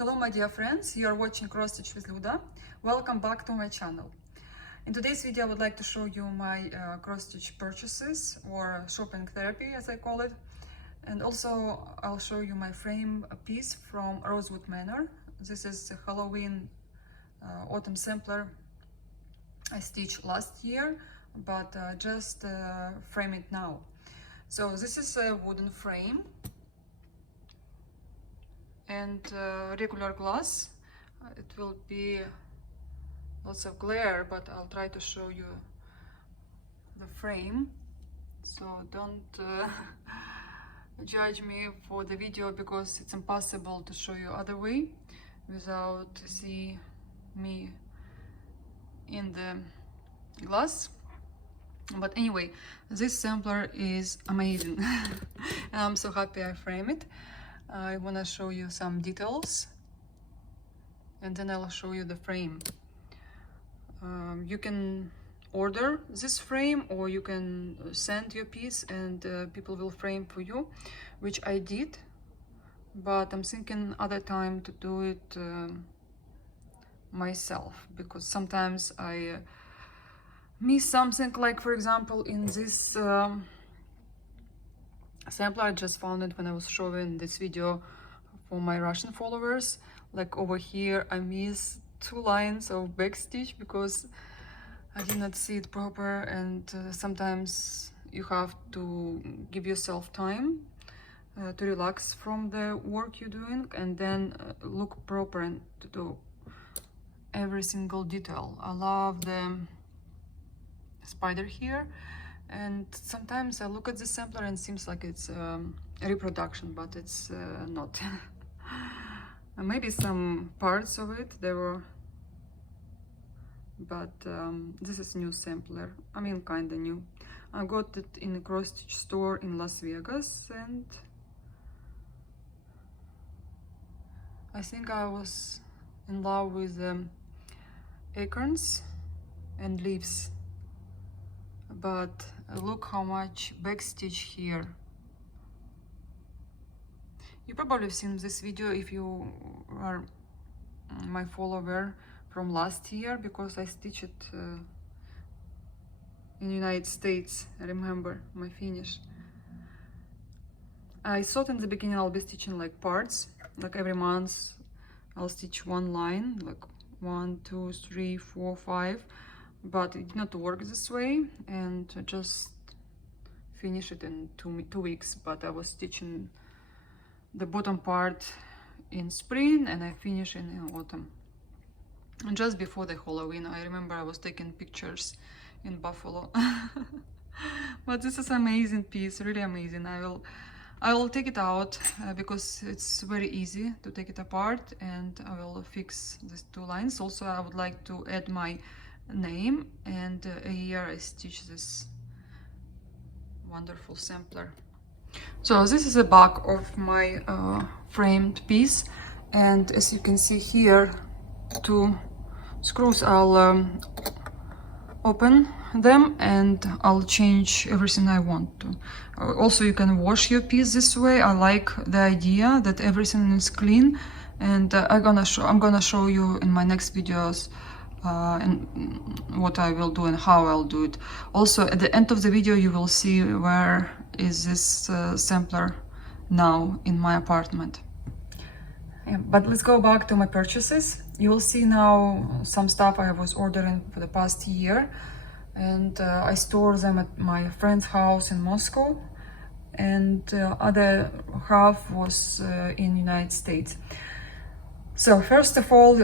Hello my dear friends, you are watching Cross Stitch with Luda. Welcome back to my channel. In today's video I would like to show you my cross stitch purchases, or shopping therapy as I call it. And also I'll show you my frame piece from Rosewood Manor. This is a Halloween autumn sampler I stitched last year, but just frame it now. So this is a wooden frame and regular glass. It will be lots of glare, but I'll try to show you the frame, so don't judge me for the video, because it's impossible to show you other way without see me in the glass. But anyway, this sampler is amazing and I'm so happy I frame it. I want to show you some details and then I'll show you the frame. You can order this frame or you can send your piece and people will frame for you, which I did, but I'm thinking other time to do it myself, because sometimes I miss something, like for example in this sampler. I just found it when I was showing this video for my Russian followers. Like over here I missed 2 lines of backstitch because I did not see it proper, and sometimes you have to give yourself time to relax from the work you're doing and then look proper and to do every single detail. I love the spider here, and sometimes I look at the sampler and it seems like it's a reproduction, but it's not. Maybe some parts of it there were, but this is new sampler. I mean, kinda new. I got it in a cross stitch store in Las Vegas, and I think I was in love with acorns and leaves. But look how much backstitch here. You probably have seen this video if you are my follower from last year, because I stitched it in the United States. I remember my finish. I thought in the beginning I'll be stitching like parts, like every month I'll stitch 1 line, like 1, 2, 3, 4, 5. But it did not work this way, and I just finished it in 2 weeks. But I was stitching the bottom part in spring and I finished in autumn. And just before the Halloween, I remember I was taking pictures in Buffalo. But this is amazing piece, really amazing. I will take it out because it's very easy to take it apart, and I will fix these 2 lines. Also, I would like to add my name and a year I stitched this wonderful sampler. So this is the back of my framed piece, and as you can see here, 2 screws. I'll open them and I'll change everything I want to. Also, you can wash your piece this way. I like the idea that everything is clean, and I'm gonna show you in my next videos and what I will do and how I'll do it. Also, at the end of the video you will see where is this sampler now in my apartment. Yeah, but let's go back to my purchases. You will see now some stuff I was ordering for the past year, and I store them at my friend's house in Moscow, and other half was in United States. So first of all,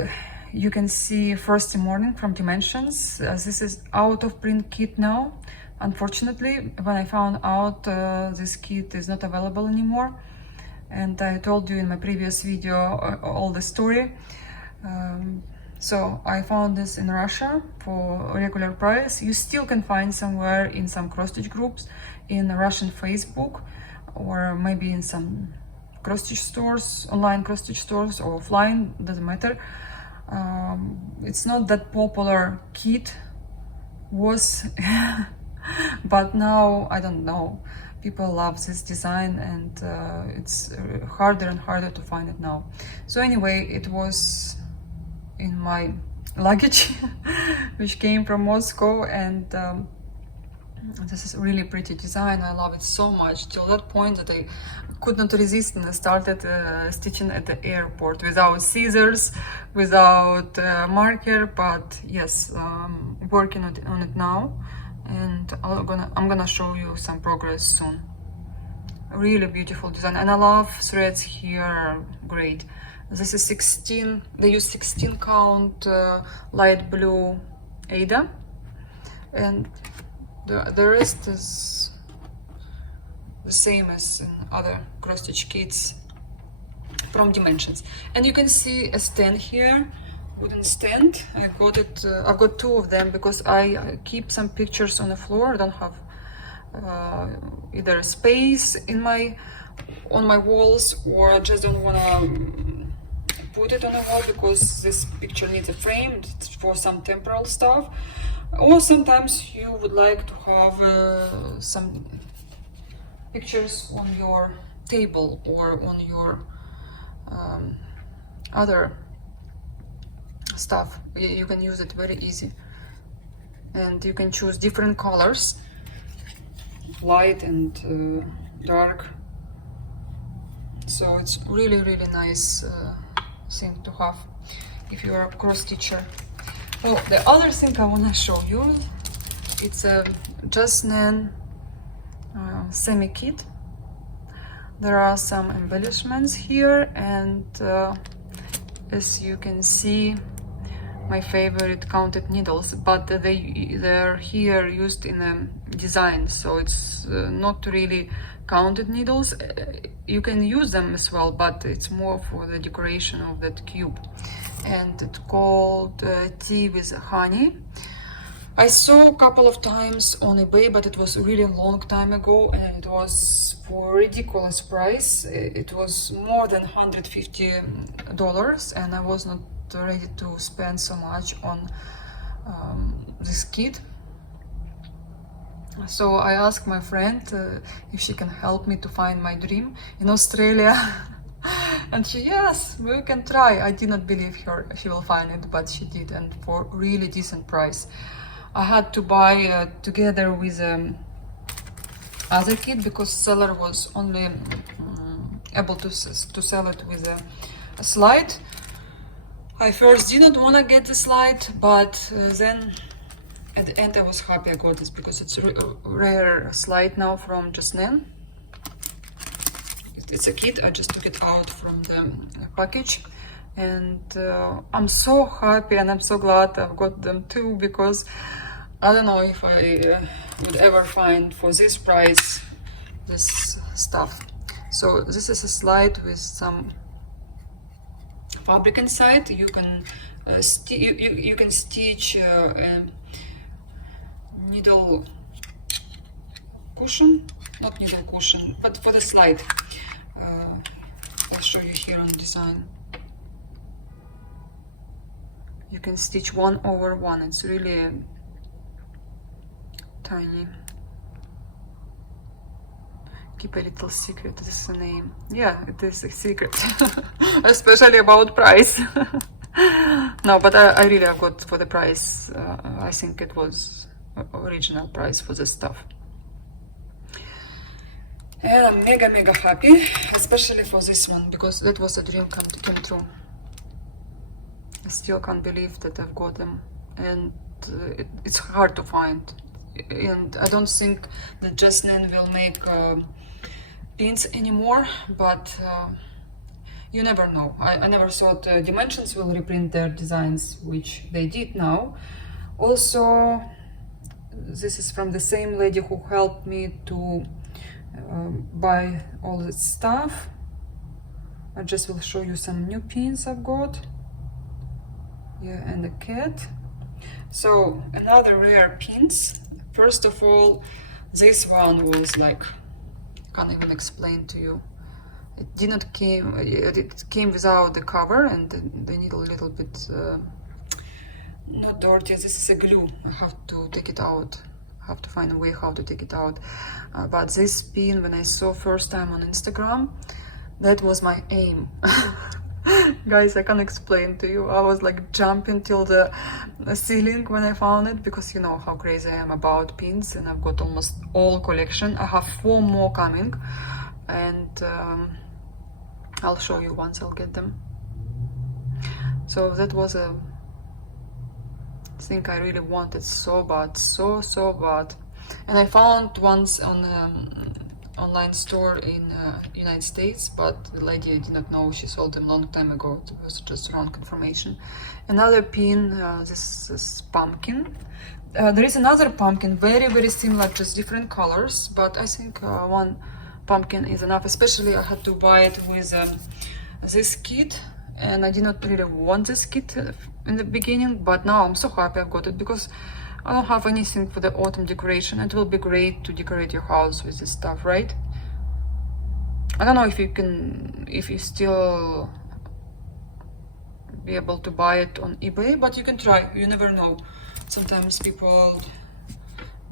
you can see Frosty Morning from Dimensions. This is out of print kit now. Unfortunately, when I found out this kit is not available anymore, and I told you in my previous video all the story. So I found this in Russia for a regular price. You still can find somewhere in some cross stitch groups, in Russian Facebook, or maybe in some cross stitch stores, online cross stitch stores, or offline, doesn't matter. It's not that popular kit was but now I don't know, People love this design, and it's harder and harder to find it now. So anyway, it was in my luggage which came from Moscow, and this is a really pretty design. I love it so much, till that point that I could not resist, and I started stitching at the airport without scissors, without marker. But yes, working on it now, and I'm gonna show you some progress soon. Really beautiful design, and I love threads here. Great. This is 16, they use 16 count light blue Ada, and the rest is the same as in other cross stitch kits from Dimensions. And you can see a stand here, wooden stand. I got it, I've got two of them because I keep some pictures on the floor. I don't have either space on my walls, or I just don't want to put it on a wall because this picture needs a frame for some temporal stuff. Or sometimes you would like to have some pictures on your table or on your other stuff. You can use it very easy, and you can choose different colors, light and dark. So it's really nice thing to have if you are a cross stitcher. Oh, the other thing I want to show you, it's a Jasnan semi kit. There are some embellishments here, and as you can see, my favorite counted needles, but they're here used in a design, so it's not really counted needles. You can use them as well, but it's more for the decoration of that cube. And it's called Tea with Honey. I saw a couple of times on eBay, but it was a really long time ago, and it was for a ridiculous price. It was more than $150, and I was not ready to spend so much on this kit. So I asked my friend if she can help me to find my dream in Australia. And she, yes, we can try. I did not believe her, she will find it, but she did, and for really decent price. I had to buy together with other kit because seller was only able to sell it with a slide. I first didn't want to get the slide, but then at the end I was happy I got this because it's a rare slide now from Jasnan. It's a kit. I just took it out from the package, and I'm so happy and I'm so glad I've got them too, because I don't know if I would ever find for this price this stuff. So this is a slide with some fabric inside. You can you can stitch a needle cushion, not needle cushion, but for the slide. I'll show you here on design. You can stitch 1 over 1. It's really tiny. Keep a little secret. This is the name. Yeah, it is a secret, especially about price. No, but I really have got for the price. I think it was original price for this stuff. And I'm mega happy, especially for this one, because that was a dream came true. I still can't believe that I've got them, and it's hard to find. And I don't think that Jasnan will make pins anymore, but you never know. I never thought Dimensions will reprint their designs, which they did now. Also, this is from the same lady who helped me to buy all this stuff. I just will show you some new pins I've got. Yeah, and a cat. So another rare pins. First of all, this one was like, can't even explain to you. It didn't came. It came without the cover, and the needle a little bit not dirty. This is a glue. I have to take it out. have to find a way how to take it out. But this pin, when I saw first time on Instagram, that was my aim. Guys, I can't explain to you. I was like jumping till the ceiling when I found it, because you know how crazy I am about pins, and I've got almost all collection. I have 4 more coming, and I'll show you once I'll get them. So that was a thing I really wanted so bad, so bad. And I found once on online store in United States, but the lady I did not know, she sold them long time ago. It was just wrong information. Another pin, this is pumpkin. There is another pumpkin, very similar, just different colors, but I think one pumpkin is enough. Especially I had to buy it with this kit, and I did not really want this kit in the beginning, but now I'm so happy I've got it, because I don't have anything for the autumn decoration. It will be great to decorate your house with this stuff, right? I don't know if you can, if you still be able to buy it on eBay, but you can try, you never know. Sometimes people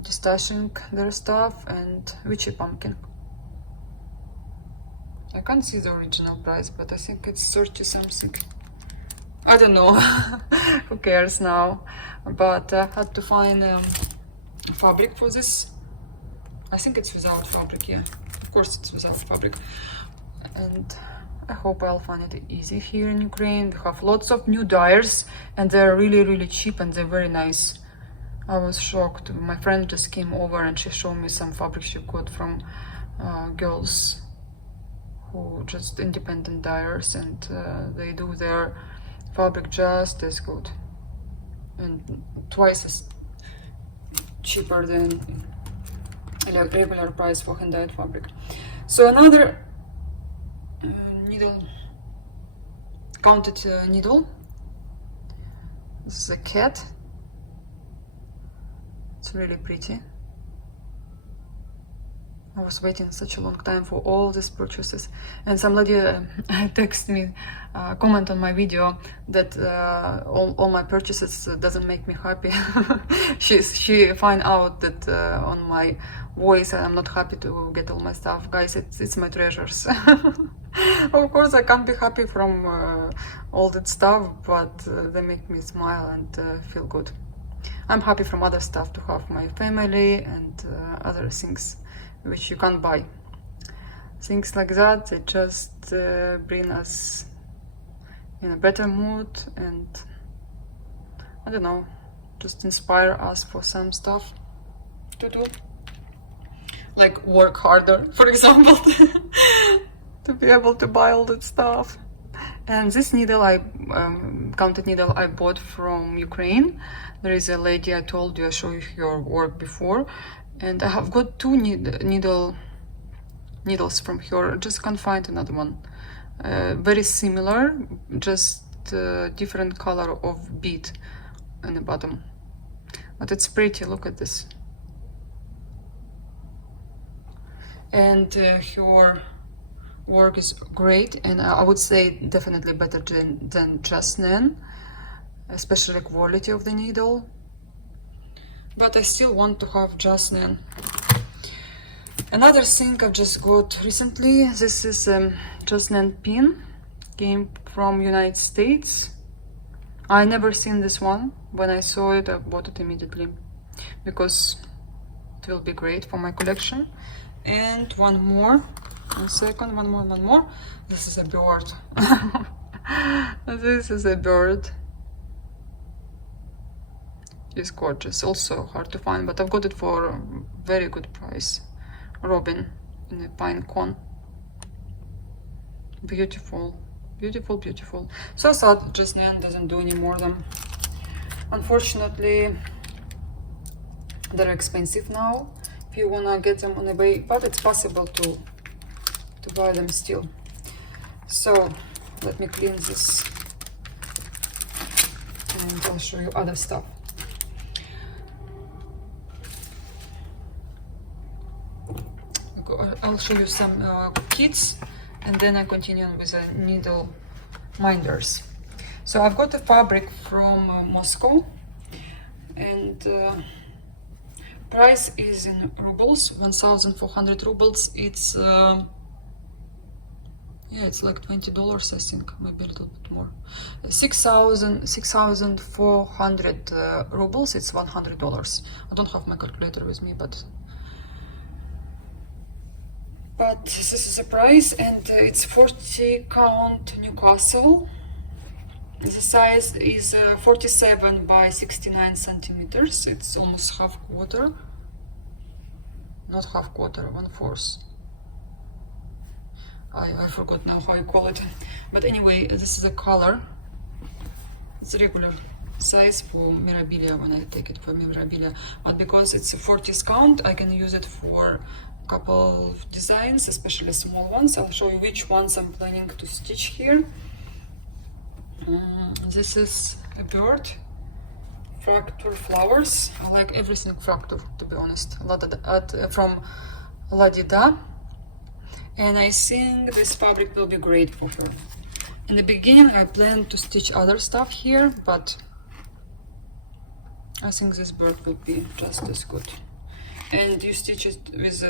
just stashing their stuff. And witchy pumpkin. I can't see the original price, but I think it's 30 something. I don't know. Who cares now? But I had to find fabric for this. I think it's without fabric, yeah. Of course it's without fabric. And I hope I'll find it easy here in Ukraine. We have lots of new dyers, and they're really cheap, and they're very nice. I was shocked. My friend just came over and she showed me some fabric she got from girls who just independent dyers, and they do their fabric just as good and twice as cheaper than regular price for hand dyed fabric. So another needle, counted needle. This is a cat. It's really pretty. I was waiting such a long time for all these purchases, and some lady texted me, comment on my video that all my purchases doesn't make me happy. she find out that on my voice I'm not happy to get all my stuff. Guys, it's my treasures. Of course I can't be happy from all that stuff, but they make me smile and feel good. I'm happy from other stuff, to have my family and other things which you can't buy. Things like that, they just bring us in a better mood, and I don't know, just inspire us for some stuff to do. Like work harder, for example, to be able to buy all that stuff. And this needle, counted needle, I bought from Ukraine. There is a lady I told you, I showed you her work before, and I have got 2 needles from her. I just can't find another one. Very similar, just different color of bead in the bottom. But it's pretty, look at this. And her work is great, and I would say definitely better than just Nan, especially quality of the needle. But I still want to have just Nan. Another thing I've just got recently, this is just Nan pin, came from United States. I never seen this one. When I saw it, I bought it immediately because it will be great for my collection. And one more. One second, one more. This is a bird. This is a bird. It's gorgeous. Also hard to find, but I've got it for a very good price. Robin in a pine cone. Beautiful, beautiful, beautiful. So sad just Nan doesn't do any more of them. Unfortunately, they're expensive now if you wanna get them on eBay, but it's possible to buy them still. So let me clean this and I'll show you other stuff. I'll show you some kits, and then I continue with the needle minders. So I've got the fabric from Moscow, and price is in rubles, 1,400 rubles. It's yeah, it's like $20, I think, maybe a little bit more. 6,400 rubles, it's $100. I don't have my calculator with me, but this is the price, and it's 40 count Newcastle. The size is 47 by 69 centimeters. It's almost half quarter. Not half quarter, 1/4. I forgot now how you call it. But anyway, this is a color. It's regular size for Mirabilia when I take it for Mirabilia. But because it's a 40 count, I can use it for a couple of designs, especially small ones. I'll show you which ones I'm planning to stitch here. This is a bird, fracture flowers. I like everything fracture, to be honest. From Ladida, and I think this fabric will be great for her. In the beginning, I planned to stitch other stuff here, but I think this bird will be just as good. And you stitch it with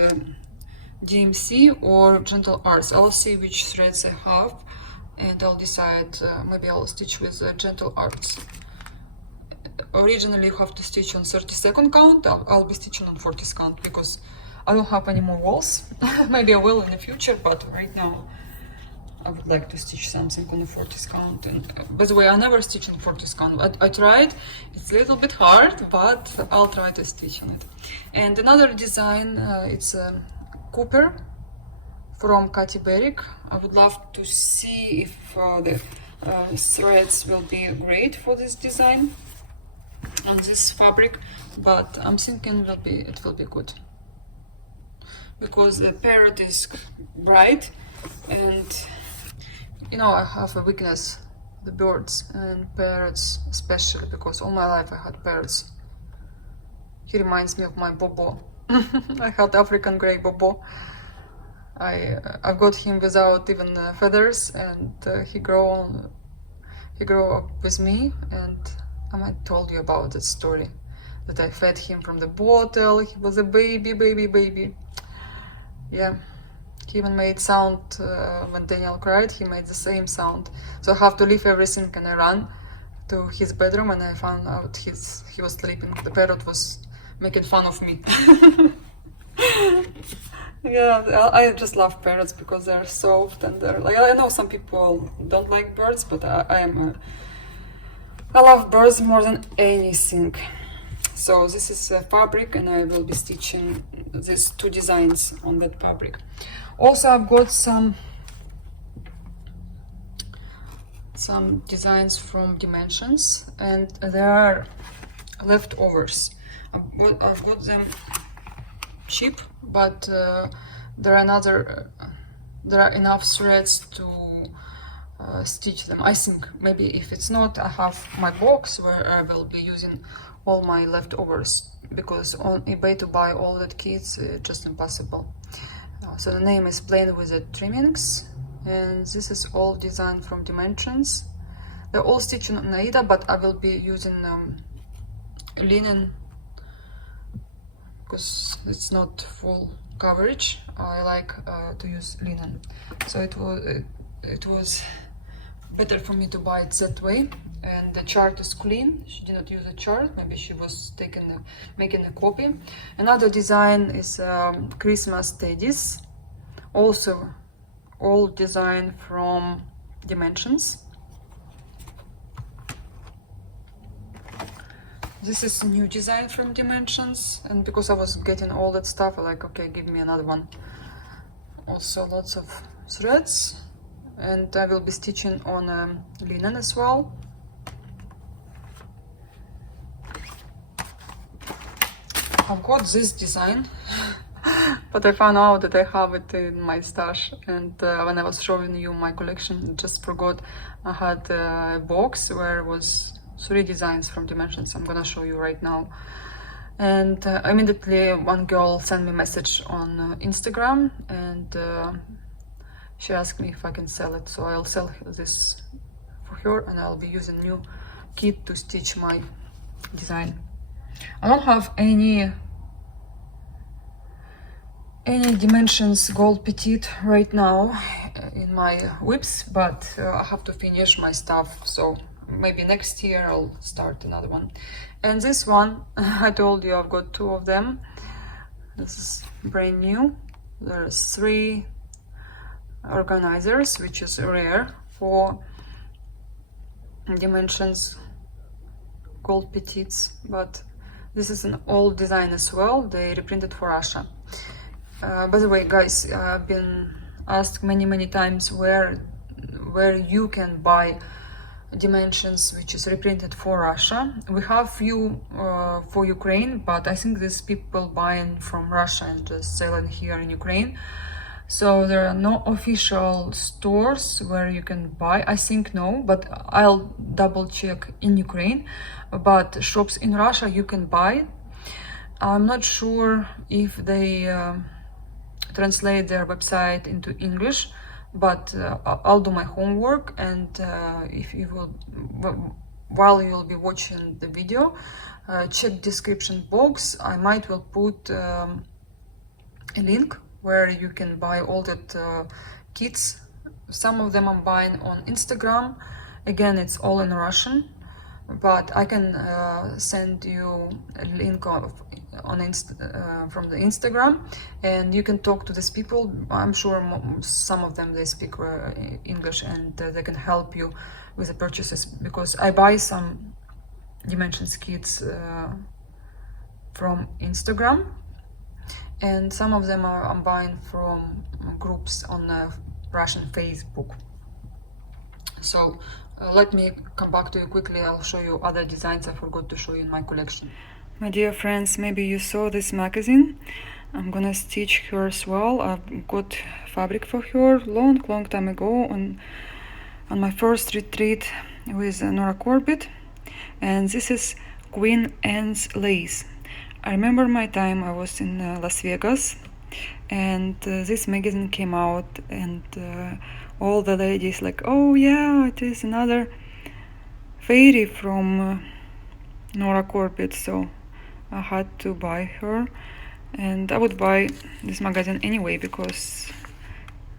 DMC or Gentle Arts. I'll see which threads I have, and I'll decide, maybe I'll stitch with Gentle Arts. Originally you have to stitch on 32nd count. I'll be stitching on 40th count because I don't have any more walls. Maybe I will in the future, but right now I would like to stitch something on the 40th count. And by the way, I never stitch on 40th count. I tried, it's a little bit hard, but I'll try to stitch on it. And another design, it's a Cooper from Katy Berrick. I would love to see if the threads will be great for this design on this fabric, but I'm thinking it will be good because the parrot is bright, and you know I have a weakness, the birds and parrots especially, because all my life I had parrots. He reminds me of my Bobo. I had African grey Bobo. I've got him without even feathers, and he grew up with me, and I might told you about that story, that I fed him from the bottle. He was a baby. Yeah, he even made sound when Daniel cried. He made the same sound. So I have to leave everything and I ran to his bedroom, and I found out he was sleeping. The parrot was making fun of me. Yeah, I just love parrots because they're soft and they're like, I know some people don't like birds, but I love birds more than anything. So this is a fabric, and I will be stitching these two designs on that fabric. Also, I've got some designs from Dimensions, and there are leftovers. I've got them cheap, but there are enough threads to stitch them. I think maybe if it's not, I have my box where I will be using all my leftovers, because on eBay to buy all that kits is just impossible. So the name is Plain with the Trimmings, and this is all designed from Dimensions. They're all stitched on Naida, but I will be using linen because it's not full coverage. I like to use linen, so it was better for me to buy it that way. And the chart is clean. She did not use a chart. Maybe she was making a copy. Another design is Christmas teddies, also all design from Dimensions. This is a new design from Dimensions, and because I was getting all that stuff, I'm like, okay, give me another one. Also lots of threads, and I will be stitching on linen as well. I've got this design, but I found out that I have it in my stash, and when I was showing you my collection, I just forgot I had a box where it was 3 designs from Dimensions. I'm gonna show you right now. And immediately one girl sent me a message on Instagram, and she asked me if I can sell it. So I'll sell this for her, and I'll be using new kit to stitch my design. I don't have any any dimensions gold petite right now in my whips, but I have to finish my stuff, so maybe next year I'll start another one. And this one, I told you I've got 2 of them. This is brand new. There's 3 organizers, which is rare for dimensions gold petites, but this is an old design as well. They reprinted for Russia. By the way, guys, I've been asked many times where you can buy dimensions which is reprinted for Russia. We have few for Ukraine, but I think these people buying from Russia and just selling here in Ukraine. So there are no official stores where you can buy. I think no, but I'll double check in Ukraine. But shops in Russia you can buy. I'm not sure if they translate their website into English, but I'll do my homework, and if you will, while you'll be watching the video, check description box. I might will put a link where you can buy all that kits. Some of them I'm buying on Instagram. Again, it's all in Russian, but I can send you a link from the Instagram, and you can talk to these people. I'm sure some of them they speak English, and they can help you with the purchases, because I buy some dimensions kits from Instagram, and some of them I'm buying from groups on Russian Facebook. So let me come back to you quickly. I'll show you other designs I forgot to show you in my collection. My dear friends, maybe you saw this magazine. I'm gonna stitch her as well. I've got fabric for her long time ago on my first retreat with Nora Corbett, and this is Queen Anne's lace. I remember my time I was in Las Vegas, and this magazine came out, and all the ladies like, oh yeah, it is another fairy from Nora Corbett, so I had to buy her. And I would buy this magazine anyway because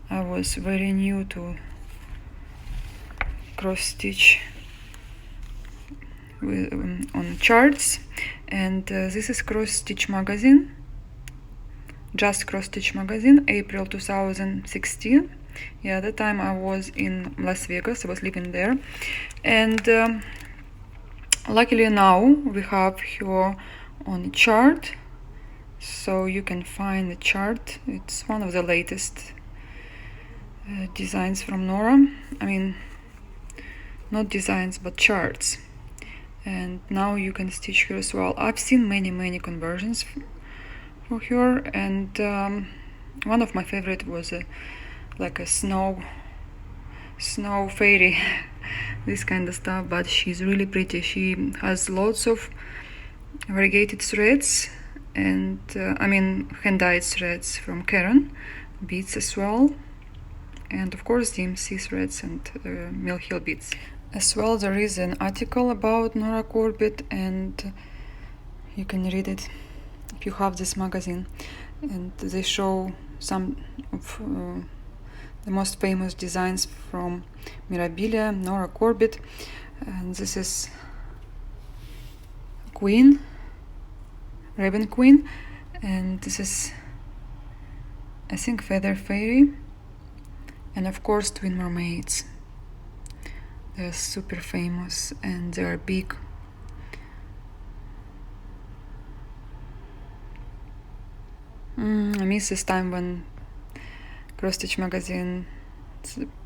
I was very new to cross stitch with, on charts, and this is cross stitch magazine, just cross stitch magazine, April 2016. Yeah, at the time I was in Las Vegas, I was living there, and luckily now we have her on chart, so you can find the chart. It's one of the latest designs from Nora. I mean, not designs but charts, and now you can stitch her as well. I've seen many conversions for her, and one of my favorite was like a snow fairy this kind of stuff, but she's really pretty. She has lots of variegated threads, and I mean hand-dyed threads from Karen, beads as well, and of course DMC threads and Mill Hill beads. As well, there is an article about Nora Corbett, and you can read it if you have this magazine, and they show some of the most famous designs from Mirabilia, Nora Corbett, and this is Queen, Raven Queen, and this is, I think, Feather Fairy, and of course Twin Mermaids. They're super famous and they're big. I miss this time when Cross Stitch magazine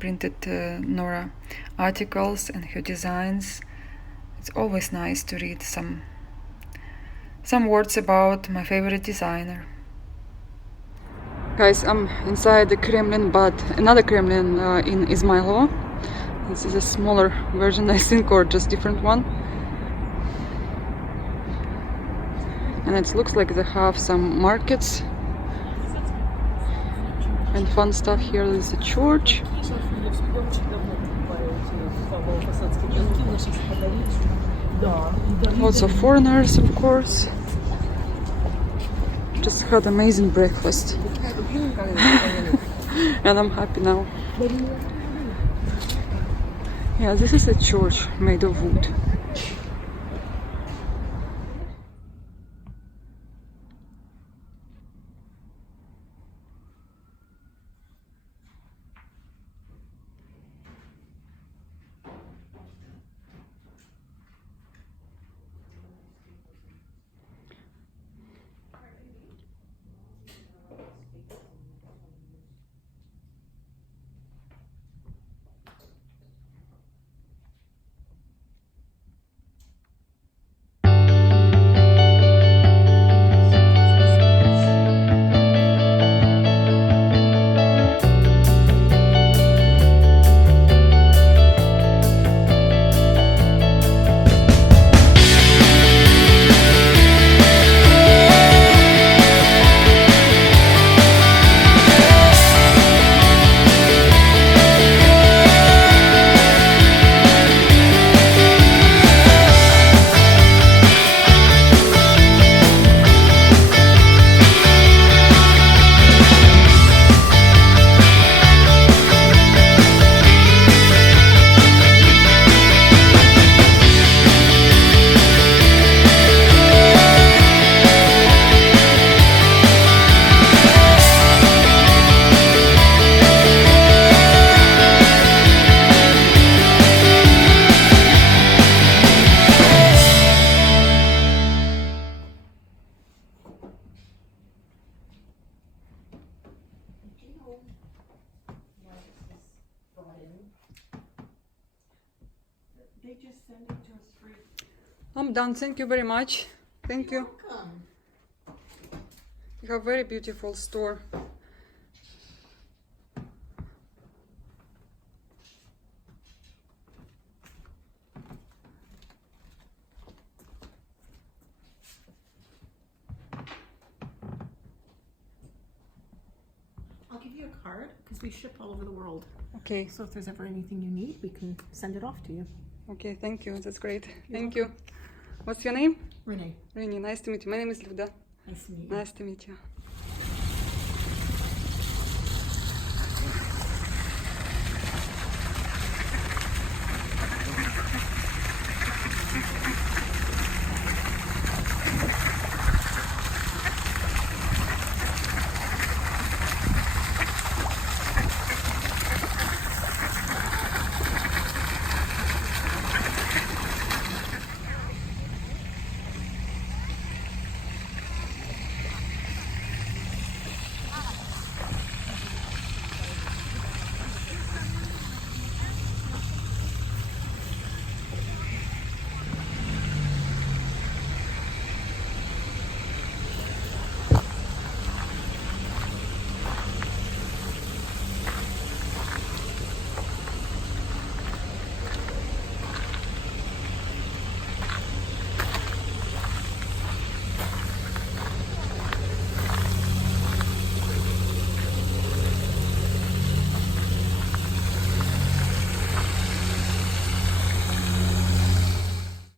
printed Nora articles and her designs. It's always nice to read some words about my favorite designer. Guys, I'm inside the Kremlin, but another Kremlin in Izmailo. This is a smaller version, I think, or just different one. And it looks like they have some markets and fun stuff. Here is a church. Lots of foreigners, of course. just had amazing breakfast. And I'm happy now. Yeah, this is a church made of wood. They just send it to us free. I'm done. Thank you very much. Thank you. Welcome. You have a very beautiful store. I'll give you a card because we ship all over the world. Okay. So if there's ever anything you need, we can send it off to you. Okay, thank you. That's great. You're Thank you. What's your name? Renee, Renee, nice to meet you. My name is Luda. nice to meet you. Nice to meet you.